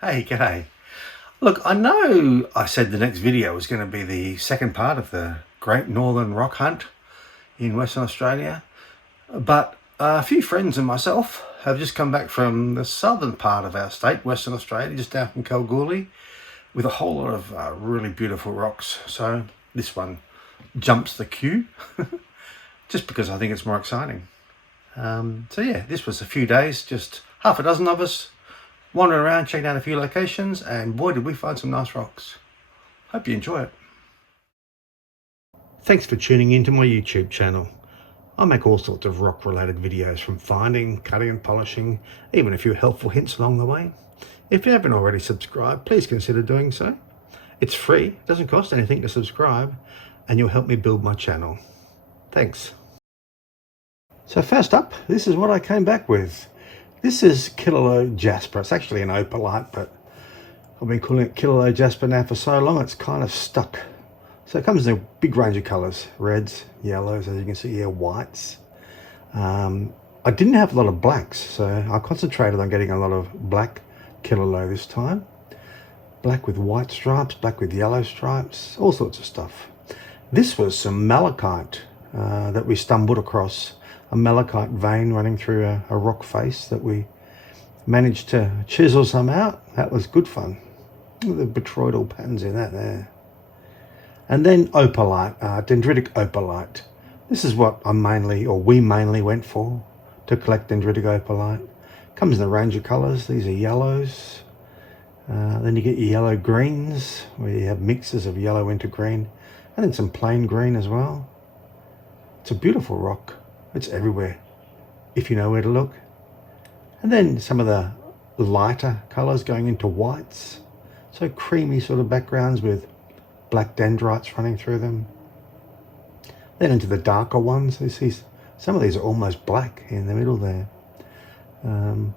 Hey, g'day. Look, I know I said the next video was going to be the second part of the Great Northern Rock Hunt in Western Australia, but a few friends and myself have just come back from the southern part of our state, Western Australia, just down from Kalgoorlie, with a whole lot of really beautiful rocks. So this one jumps the queue, just because I think it's more exciting. So yeah, this was a few days, just half a dozen of us, wandering around, checking out a few locations, and boy did we find some nice rocks. Hope you enjoy it. Thanks for tuning into my YouTube channel. I make all sorts of rock related videos, from finding, cutting and polishing, even a few helpful hints along the way. If you haven't already subscribed, please consider doing so. It's free, it doesn't cost anything to subscribe, and you'll help me build my channel. Thanks. So first up, this is what I came back with. This is Killaloe Jasper. It's actually an opalite, but I've been calling it Killaloe Jasper now for so long it's kind of stuck. So it comes in a big range of colours, reds, yellows, as you can see here, whites. I didn't have a lot of blacks, so I concentrated on getting a lot of black Killaloe this time. Black with white stripes, black with yellow stripes, all sorts of stuff. This was some malachite that we stumbled across. A malachite vein running through a rock face that we managed to chisel some out. That was good fun. Look at the botryoidal patterns in that there. And then opalite, dendritic opalite. This is what we mainly went for, to collect dendritic opalite. Comes in a range of colours. These are yellows. Then you get your yellow greens, where you have mixes of yellow into green, and then some plain green as well. It's a beautiful rock. It's everywhere, if you know where to look. And then some of the lighter colours going into whites. So creamy sort of backgrounds with black dendrites running through them. Then into the darker ones. You see some of these are almost black in the middle there.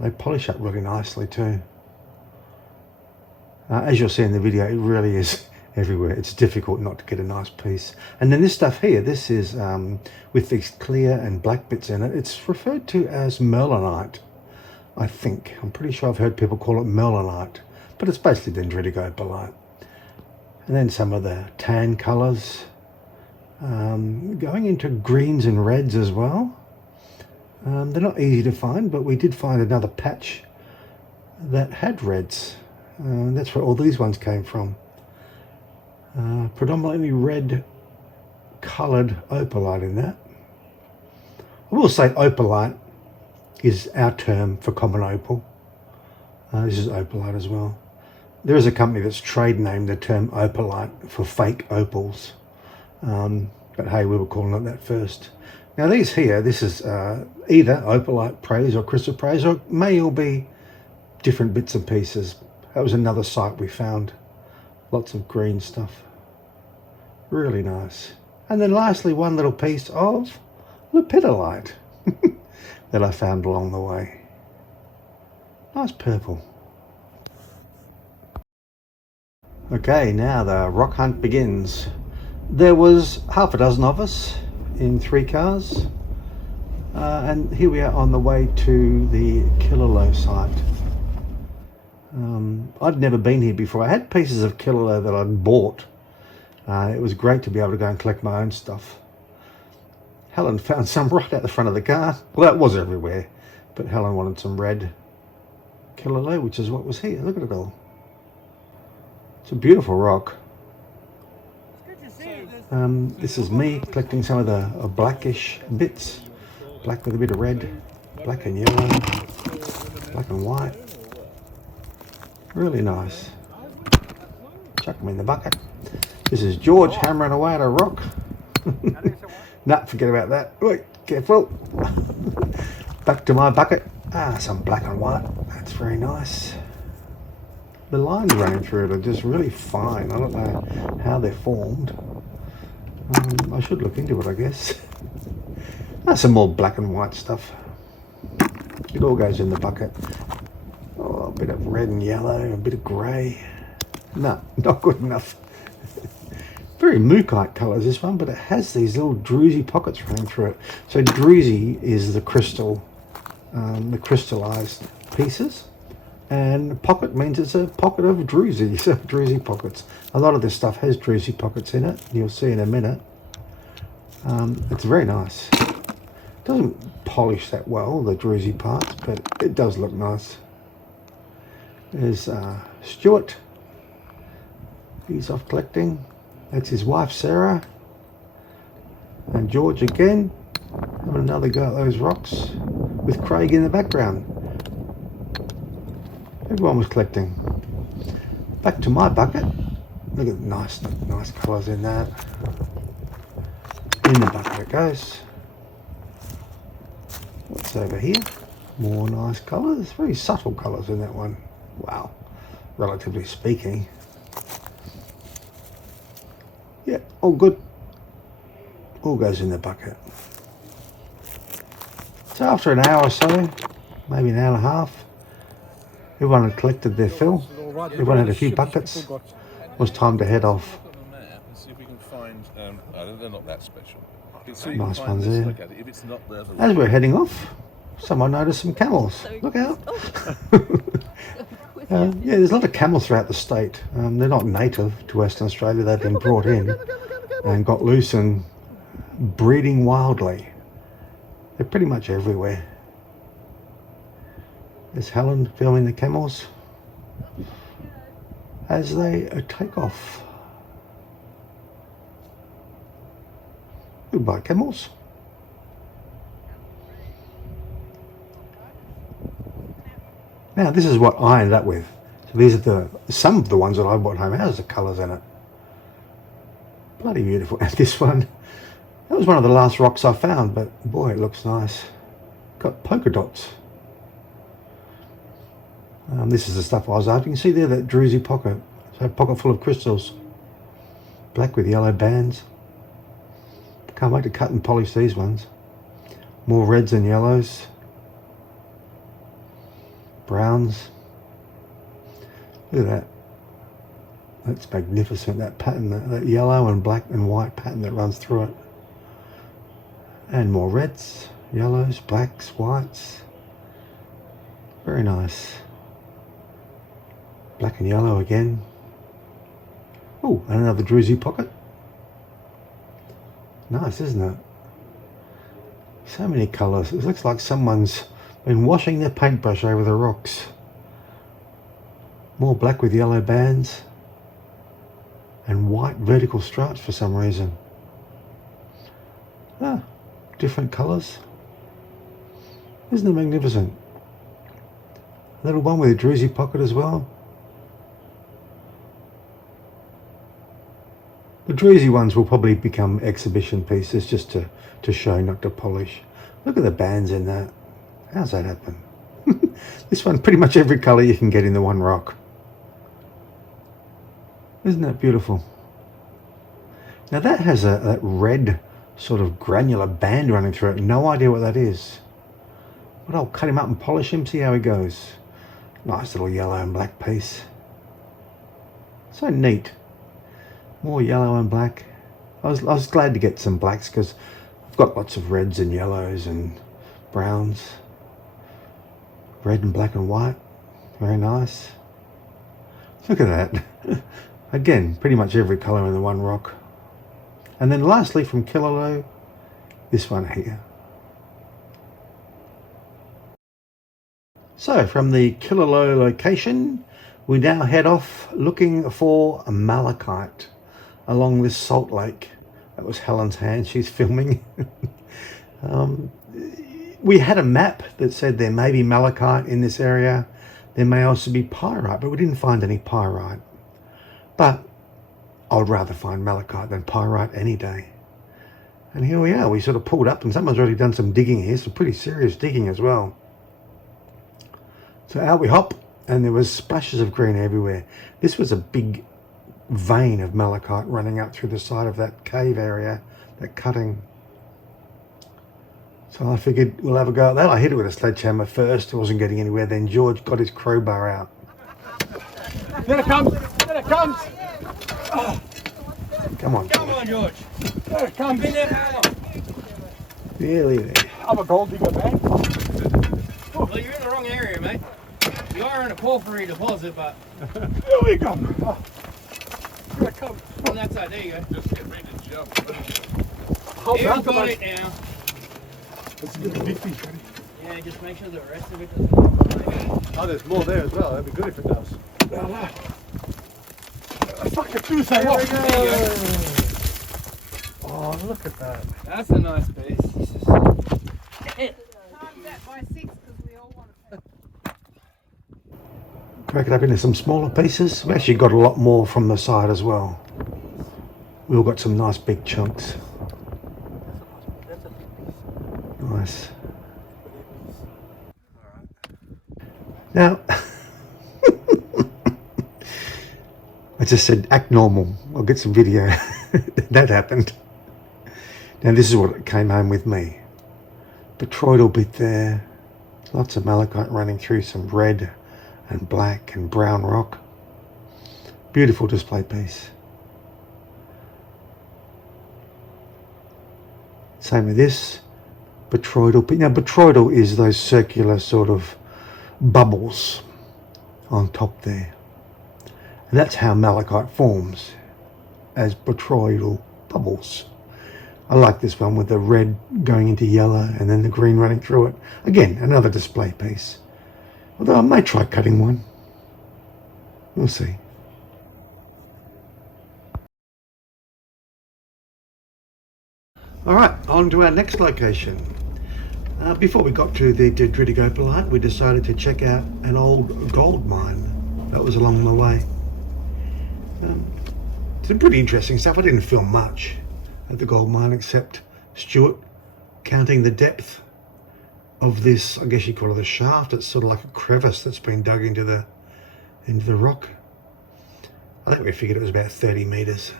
They polish up really nicely too. As you'll see in the video, it really is everywhere. It's difficult not to get a nice piece. And then this stuff here, this is with these clear and black bits in it. It's referred to as merlinite, I think. I'm pretty sure I've heard people call it merlinite, but it's basically dendritic opalite. And then some of the tan colours, going into greens and reds as well. They're not easy to find, but we did find another patch that had reds. That's where all these ones came from. Predominantly red coloured opalite in that. I will say opalite is our term for common opal. This is opalite as well. There is a company that's trade named the term opalite for fake opals. But hey, we were calling it that first. Now these here, this is either opalite praise or chrysoprase, or it may all be different bits and pieces. That was another site we found. Lots of green stuff. Really nice. And then lastly, one little piece of lepidolite that I found along the way. Nice purple. Okay, now the rock hunt begins. There was half a dozen of us in 3 cars. And here we are on the way to the Killaloe site. I'd never been here before. I had pieces of Killaloe that I'd bought. It was great to be able to go and collect my own stuff. Helen found some right out the front of the car. Well, that was everywhere, but Helen wanted some red Killaloe, which is what was here. Look at it all. It's a beautiful rock. This is me collecting some of the blackish bits. Black with a bit of red, black and yellow, black and white. Really nice. Chuck them in the bucket. This is George hammering away at a rock. Nah, forget about that. Wait, careful. Back to my bucket. Some black and white. That's very nice. The lines running through it are just really fine. I don't know how they're formed. I should look into it, I guess. Some more black and white stuff. It all goes in the bucket. Oh, a bit of red and yellow, a bit of grey. No, not good enough. Very mookaite colours this one, but it has these little druzy pockets running through it. So druzy is the crystal, the crystallised pieces, And pocket means it's a pocket of druzy, so druzy pockets. A lot of this stuff has druzy pockets in it, you'll see in a minute. It's very nice. Doesn't polish that well, the druzy parts, but it does look nice. There's Stuart. He's off collecting. That's his wife Sarah. And George again, having another go at those rocks with Craig in the background. Everyone was collecting. Back to my bucket. Look at the nice colours in that. In the bucket it goes. What's over here? More nice colours. Very subtle colours in that one. Wow. Relatively speaking. Yeah, all good. All goes in the bucket. So after an hour or so, maybe an hour and a half, everyone had collected their fill. Everyone had a few buckets. It was time to head off. They're not that special. Nice ones there. As we're heading off, someone noticed some camels. Look out. Yeah, there's a lot of camels throughout the state. They're not native to Western Australia. They've been brought in and got loose and breeding wildly. They're pretty much everywhere. There's Helen filming the camels as they take off. Goodbye, camels. Now this is what I ended up with. So these are some of the ones that I brought home. How's the colours in it? Bloody beautiful. And this one, that was one of the last rocks I found, but boy, it looks nice. Got polka dots. This is the stuff I was after. You can see there that druzy pocket. So a pocket full of crystals. Black with yellow bands. Can't wait to cut and polish these ones. More reds and yellows. Browns. Look at that. That's magnificent, that pattern, that yellow and black and white pattern that runs through it. And more reds, yellows, blacks, whites. Very nice. Black and yellow again. Oh, and another druzy pocket. Nice, isn't it? So many colours. It looks like someone's been washing their paintbrush over the rocks. More black with yellow bands and white vertical stripes for some reason. Different colours. Isn't it magnificent? A little one with a druzy pocket as well. The druzy ones will probably become exhibition pieces just to show, not to polish. Look at the bands in that. How's that happen? This one, pretty much every colour you can get in the one rock. Isn't that beautiful? Now that has that red sort of granular band running through it. No idea what that is. But I'll cut him up and polish him, see how he goes. Nice little yellow and black piece. So neat. More yellow and black. I was glad to get some blacks because I've got lots of reds and yellows and browns. Red and black and white. Very nice. Look at that. Again, pretty much every colour in the one rock. And then lastly from Killaloe, this one here. So from the Killaloe location, we now head off looking for malachite along this salt lake. That was Helen's hand, she's filming. We had a map that said there may be malachite in this area. There may also be pyrite, but we didn't find any pyrite. But I would rather find malachite than pyrite any day. And here we are, we sort of pulled up and someone's already done some digging here, some pretty serious digging as well. So out we hop, and there was splashes of green everywhere. This was a big vein of malachite running up through the side of that cave area, that cutting. So I figured we'll have a go at that. I hit it with a sledgehammer first, it wasn't getting anywhere. Then George got his crowbar out. There it comes! There it comes! Oh. Come on, George. Come on, George! There it comes! In there. Nearly there. I'm a gold digger, man. Well, you're in the wrong area, mate. You are in a porphyry deposit, but Here we go. Oh. Here it comes. on that side, there you go. Just get ready to jump. Hold You've on, got it now. Let's get the big fish ready. Yeah, just make sure the rest of it doesn't come out. Oh, there's more there as well. That'd be good if it does. Fuck it, too, say There you go. Oh, look at that. That's a nice piece. Crack it up into some smaller pieces. We actually got a lot more from the side as well. We all got some nice big chunks. Nice. Now, I just said act normal. I'll get some video. That happened. Now this is what came home with me. Botryoidal bit there. Lots of malachite running through, some red and black and brown rock. Beautiful display piece. Same with this. Botryoidal bit. Now botryoidal is those circular sort of bubbles on top there. And that's how malachite forms, as botryoidal bubbles. I like this one with the red going into yellow and then the green running through it. Again, another display piece. Although I may try cutting one. We'll see. Alright, on to our next location. Before we got to the Dendritic Opalite, we decided to check out an old gold mine that was along the way. Some pretty interesting stuff. I didn't film much at the gold mine except Stuart counting the depth of this, I guess you call it a shaft. It's sort of like a crevice that's been dug into the rock. I think we figured it was about 30 meters.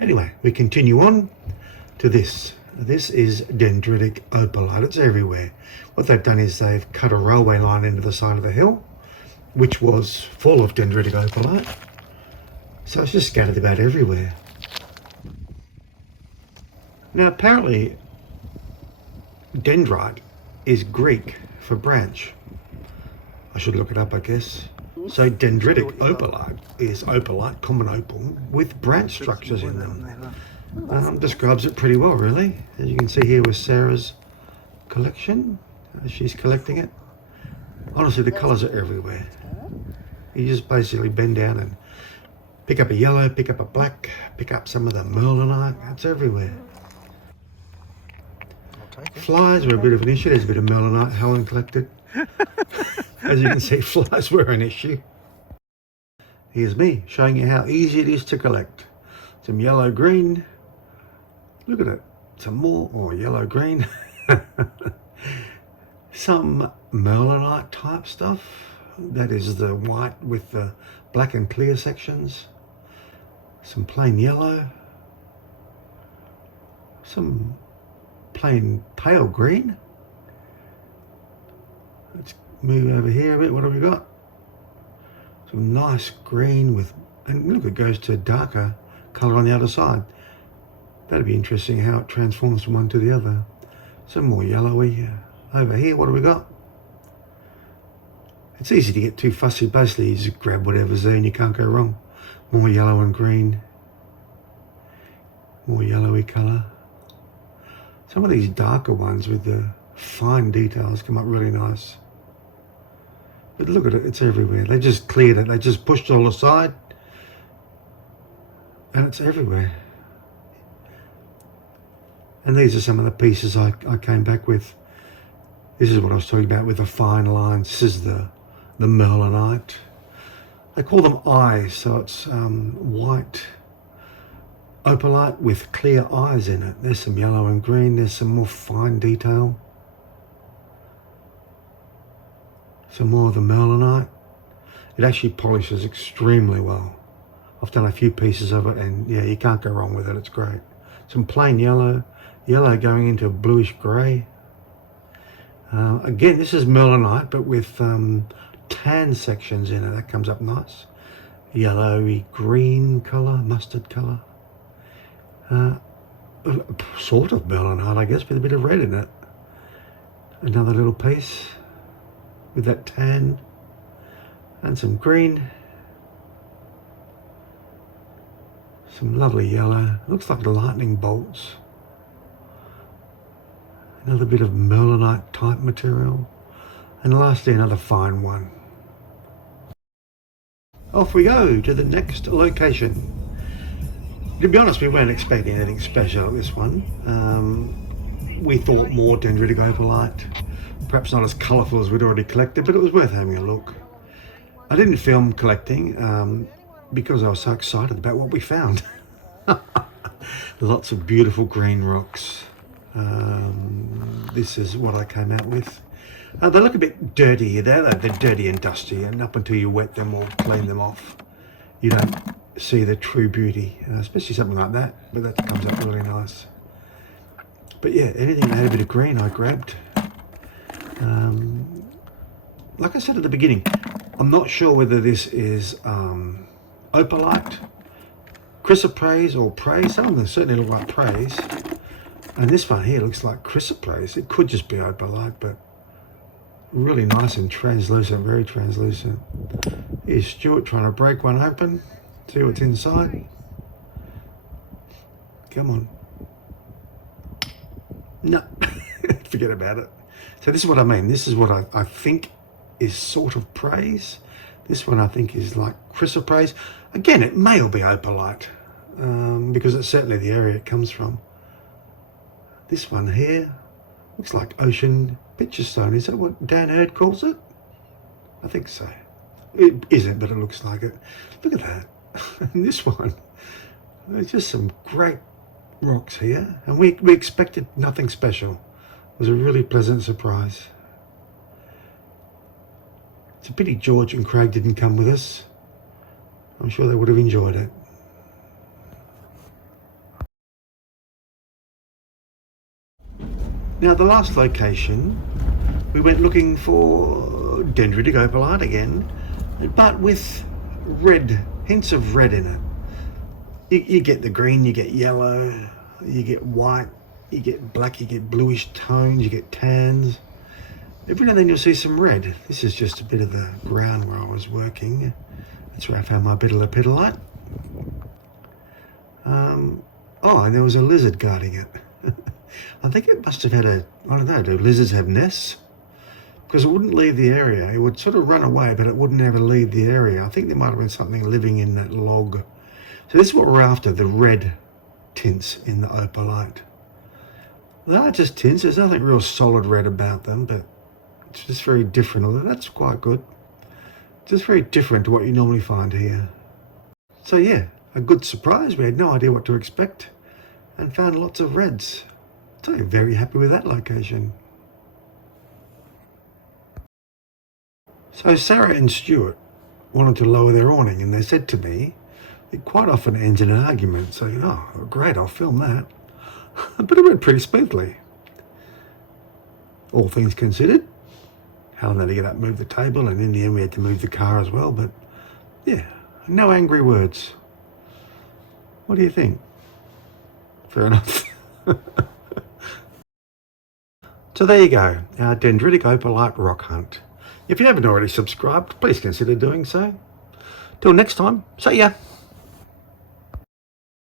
Anyway, we continue on to this. This is Dendritic Opalite. It's everywhere. What they've done is they've cut a railway line into the side of the hill, which was full of Dendritic Opalite. So it's just scattered about everywhere. Now apparently dendrite is Greek for branch. I should look it up, I guess. So dendritic opalite is opalite, common opal, with branch structures in them. Describes it pretty well, really. As you can see here with Sarah's collection, she's collecting it. Honestly, the colours are everywhere. You just basically bend down and pick up a yellow, pick up a black, pick up some of the merlinite. It's everywhere. Flies were a bit of an issue. There's a bit of merlinite Helen collected. As you can see, flies were an issue. Here's me showing you how easy it is to collect. Some yellow green. Look at it. Some more yellow green. Some merlinite type stuff. That is the white with the black and clear sections. Some plain yellow. Some plain pale green. Let's move over here a bit. What have we got? Some nice green with, and look, it goes to darker colour on the other side. That'd be interesting how it transforms from one to the other. Some more yellowy. Over here, what have we got? It's easy to get too fussy. Basically, you just grab whatever's there and you can't go wrong. More yellow and green. More yellowy colour. Some of these darker ones with the fine details come up really nice. But look at it, it's everywhere. They just cleared it. They just pushed it all aside. And it's everywhere. And these are some of the pieces I came back with. This is what I was talking about with the fine lines. This is the merlinite. They call them eyes, so it's white opalite with clear eyes in it. There's some yellow and green. There's some more fine detail. Some more of the merlinite. It actually polishes extremely well. I've done a few pieces of it and yeah, you can't go wrong with it. It's great. Some plain yellow. Yellow going into a bluish grey. Again, this is merlinite, but with tan sections in it. That comes up nice. Yellowy green colour, mustard colour. Sort of merlinite, I guess, with a bit of red in it. Another little piece with that tan and some green. Some lovely yellow. Looks like the lightning bolts. Another bit of merlinite type material. And lastly, another fine one. Off we go to the next location. To be honest, we weren't expecting anything special at this one. We thought more Dendritic Opalite. Perhaps not as colourful as we'd already collected, but it was worth having a look. I didn't film collecting because I was so excited about what we found. Lots of beautiful green rocks. This is what I came out with. They look a bit dirty. They're dirty and dusty, and up until you wet them or clean them off, you don't see the true beauty, especially something like that, but that comes up really nice. But yeah, anything that had a bit of green I grabbed. Like I said at the beginning, I'm not sure whether this is opalite, chrysoprase or praise. Some of them certainly look like praise, and this one here looks like chrysoprase. It could just be opalite, but really nice and translucent, very translucent. Here's Stuart trying to break one open, see what's inside. Come on. No, forget about it. So this is what I mean. This is what I think is sort of praise. This one I think is like chrysoprase. Again, it may all be opalite because it's certainly the area it comes from. This one here looks like ocean picture stone. Is that what Dan Hurd calls it? I think so. It isn't, but it looks like it. Look at that. And this one, there's just some great rocks here, and we expected nothing special. It was a really pleasant surprise. It's a pity George and Craig didn't come with us. I'm sure they would have enjoyed it. Now the last location, we went looking for Dendritic Opalite again, but with red, hints of red in it. You get the green, you get yellow, you get white, you get black, you get bluish tones, you get tans. Every now and then you'll see some red. This is just a bit of the ground where I was working. That's where I found my bit of lepidolite. Oh, and there was a lizard guarding it. I think it must have had I don't know, do lizards have nests? Because it wouldn't leave the area. It would sort of run away, but it wouldn't ever leave the area. I think there might have been something living in that log. So this is what we're after, the red tints in the opalite. They are just tints. There's nothing real solid red about them, but it's just very different. Although that's quite good. Just very different to what you normally find here. So yeah, a good surprise. We had no idea what to expect and found lots of reds. So very happy with that location. So Sarah and Stuart wanted to lower their awning, and they said to me, it quite often ends in an argument, so oh great, I'll film that. But it went pretty smoothly. All things considered. Helen had to get up and move the table, and in the end we had to move the car as well, but yeah, no angry words. What do you think? Fair enough. So there you go, our Dendritic Opalite rock hunt. If you haven't already subscribed, please consider doing so. Till next time, see ya.